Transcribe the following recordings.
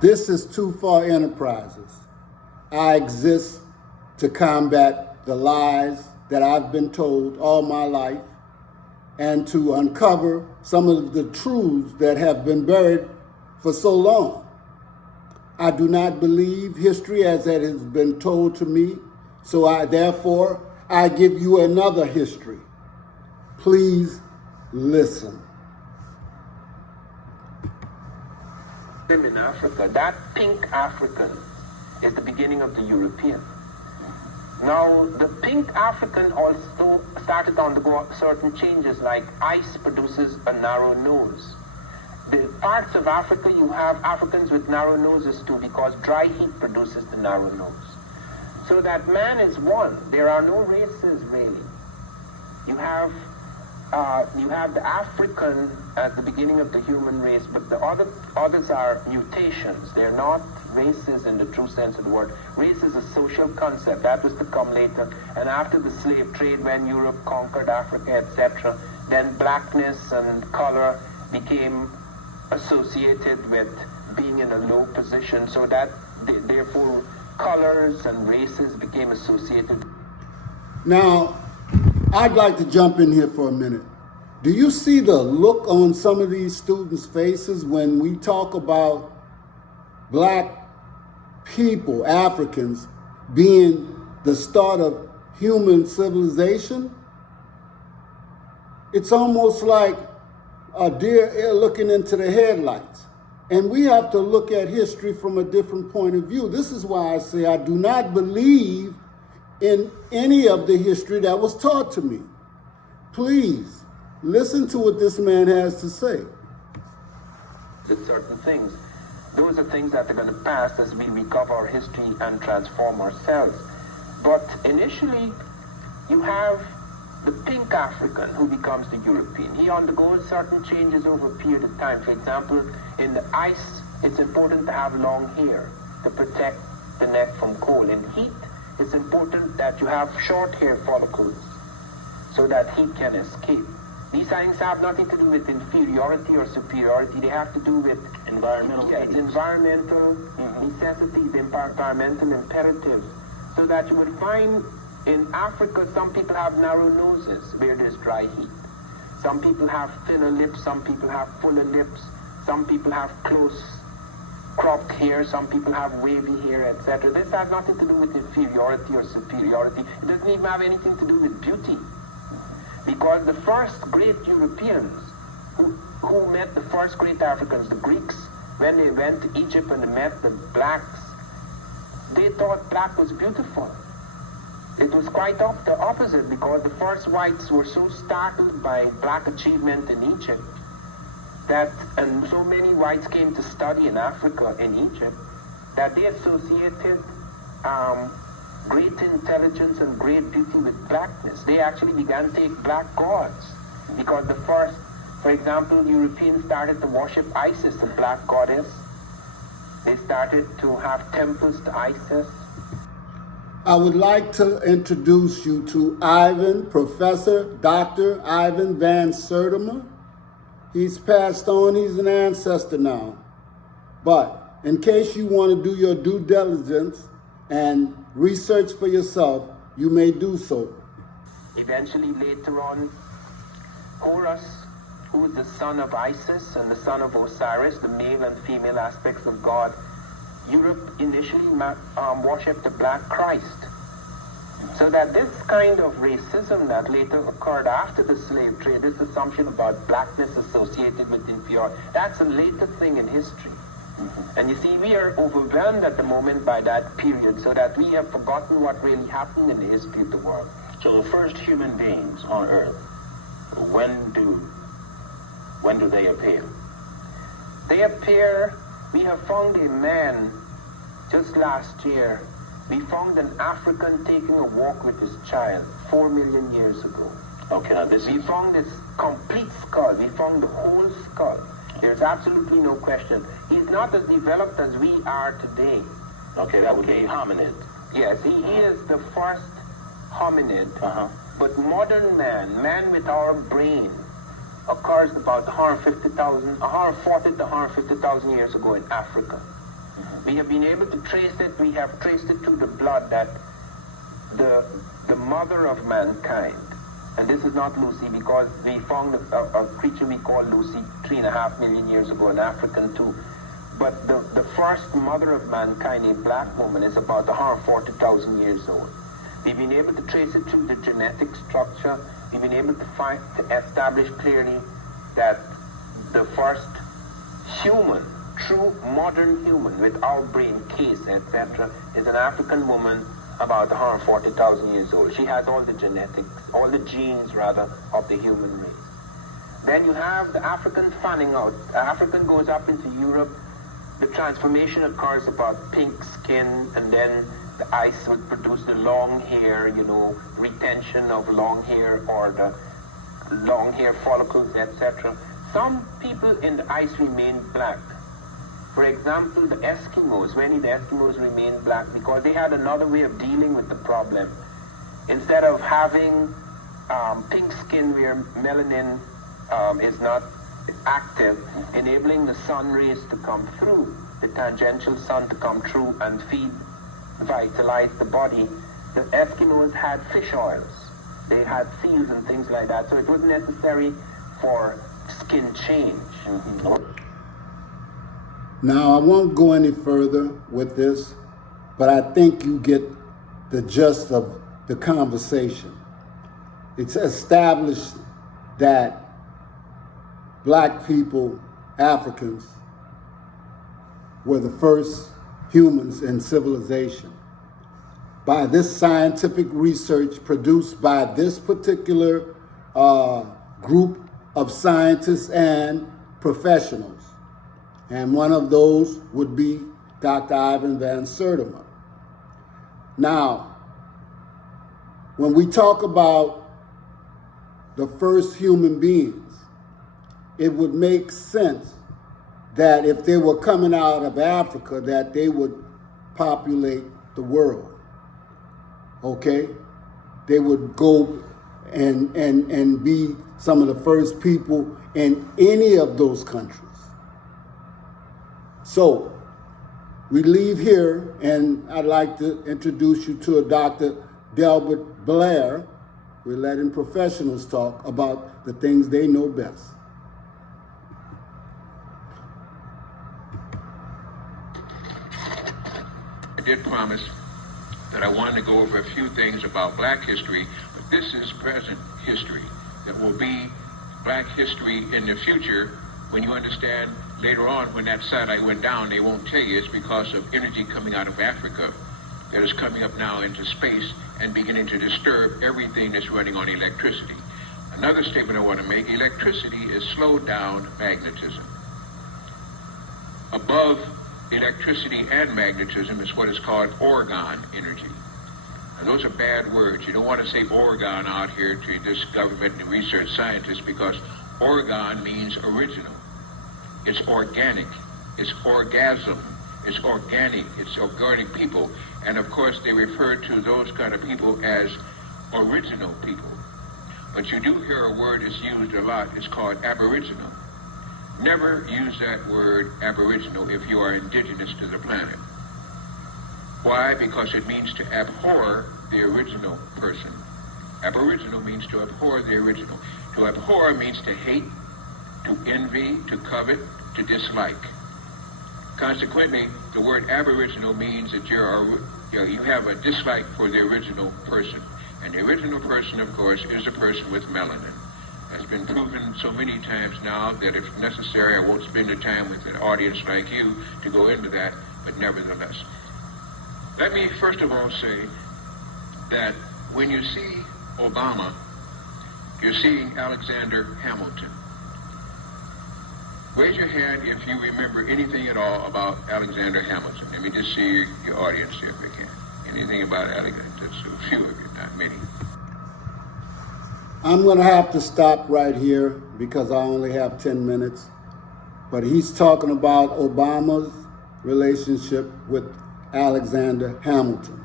This is Too Far Enterprises. I exist to combat the lies that I've been told all my life and to uncover some of the truths that have been buried for so long. I do not believe history as it has been told to me, so therefore I give you another history. Please listen. In Africa, that pink African is the beginning of the European. Now, the pink African also started to undergo certain changes, like ice produces a narrow nose. The parts of Africa, you have Africans with narrow noses too, because dry heat produces the narrow nose. So that man is one. There are no races really. You have the African at the beginning of the human race, but the others are mutations. They're not races in the true sense of the word. Race is a social concept. That was to come later. And after the slave trade, when Europe conquered Africa, etc., then blackness and color became associated with being in a low position, so that therefore colors and races became associated. Now, I'd like to jump in here for a minute. Do you see the look on some of these students' faces when we talk about black people, Africans, being the start of human civilization? It's almost like a deer looking into the headlights. And we have to look at history from a different point of view. This is why I say I do not believe in any of the history that was taught to me. Please listen to what this man has to say. Certain things. Those are things that are going to pass as we recover our history and transform ourselves. But initially, you have the pink African who becomes the European. He undergoes certain changes over a period of time. For example, in the ice, it's important to have long hair to protect the neck from cold. In heat, it's important that you have short hair follicles so that heat can escape. These things have nothing to do with inferiority or superiority. They have to do with environmental necessities, environmental imperatives. So that you would find in Africa, some people have narrow noses where there's dry heat. Some people have thinner lips, some people have fuller lips, some people have close cropped hair, some people have wavy hair, etc. This has nothing to do with inferiority or superiority. It doesn't even have anything to do with beauty. Because the first great Europeans who met the first great Africans, the Greeks, when they went to Egypt and they met the blacks, they thought black was beautiful. It was quite the opposite, because the first whites were so startled by black achievement in Egypt and so many whites came to study in Africa, in Egypt, that they associated great intelligence and great beauty with blackness. They actually began to take black gods, because the first, for example, Europeans started to worship Isis, the black goddess. They started to have temples to Isis. I would like to introduce you to Ivan, Professor Dr. Ivan Van Sertima. He's passed on, he's an ancestor now. But in case you want to do your due diligence and research for yourself, you may do so. Eventually, later on, Horus, who is the son of Isis and the son of Osiris, the male and female aspects of God, Europe initially worshipped the black Christ. So that this kind of racism that later occurred after the slave trade, this assumption about blackness associated with inferiority, that's a later thing in history. And you see, we are overwhelmed at the moment by that period, so that we have forgotten what really happened in the history of the world. So the first human beings on Earth, when do they appear? They appear, we have found a man just last year. We found an African taking a walk with his child 4 million years ago. Okay, now we found this complete skull. We found the whole skull. There's absolutely no question. He's not as developed as we are today. Okay, that would be hominid. Yes, he is the first hominid. But modern man with our brain, occurs about 140 to 150,000 years ago in Africa. We have been able to trace it. We have traced it through the blood that the mother of mankind, and this is not Lucy because we found a creature we call Lucy 3.5 million years ago, an African too. But the first mother of mankind, a black woman, is about 140,000 years old. We've been able to trace it through the genetic structure. We've been able to establish clearly that the first human, true modern human without brain, case, etc., is an African woman about 140,000 years old. She has all the genetics, all the genes rather, of the human race. Then you have the African fanning out. The African goes up into Europe. The transformation occurs about pink skin, and then the ice would produce the long hair, retention of long hair or the long hair follicles, etc. Some people in the ice remain black. For example, the Eskimos, when the Eskimos remain black because they had another way of dealing with the problem. Instead of having pink skin where melanin is not active, enabling the sun rays to come through, the tangential sun to come through and vitalize the body, the Eskimos had fish oils. They had seals and things like that, so it wasn't necessary for skin change. Now, I won't go any further with this, but I think you get the gist of the conversation. It's established that black people, Africans, were the first humans in civilization. By this scientific research produced by this particular group of scientists and professionals. And one of those would be Dr. Ivan Van Sertima. Now, when we talk about the first human beings, it would make sense that if they were coming out of Africa, that they would populate the world, okay? They would go and be some of the first people in any of those countries. So we leave here, and I'd like to introduce you to a Dr. Delbert Blair. We're letting professionals talk about the things they know best. I did promise that I wanted to go over a few things about black history, but this is present history. That will be black history in the future when you understand later on when that satellite went down, they won't tell you it's because of energy coming out of Africa that is coming up now into space and beginning to disturb everything that's running on electricity. Another statement I want to make, electricity is slowed down magnetism. Above electricity and magnetism is what is called orgone energy. And those are bad words. You don't want to say orgone out here to this government and research scientists because orgone means original. It's organic. It's orgasm. It's organic. It's organic people. And of course, they refer to those kind of people as original people. But you do hear a word that's used a lot. It's called aboriginal. Never use that word aboriginal if you are indigenous to the planet. Why? Because it means to abhor the original person. Aboriginal means to abhor the original. To abhor means to hate, to envy, to covet, to dislike. Consequently, the word aboriginal means that you have a dislike for the original person. And the original person, of course, is a person with melanin. It's been proven so many times now that if necessary, I won't spend the time with an audience like you to go into that, but nevertheless. Let me first of all say that when you see Obama, you're seeing Alexander Hamilton. Raise your hand if you remember anything at all about Alexander Hamilton. Let me just see your audience here if we can. Anything about Alexander? Just a few of you, not many. I'm going to have to stop right here because I only have 10 minutes. But he's talking about Obama's relationship with Alexander Hamilton.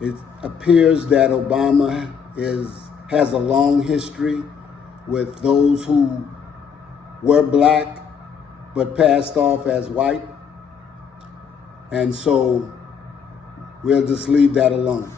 It appears that Obama has a long history with those who were black but passed off as white. And so we'll just leave that alone.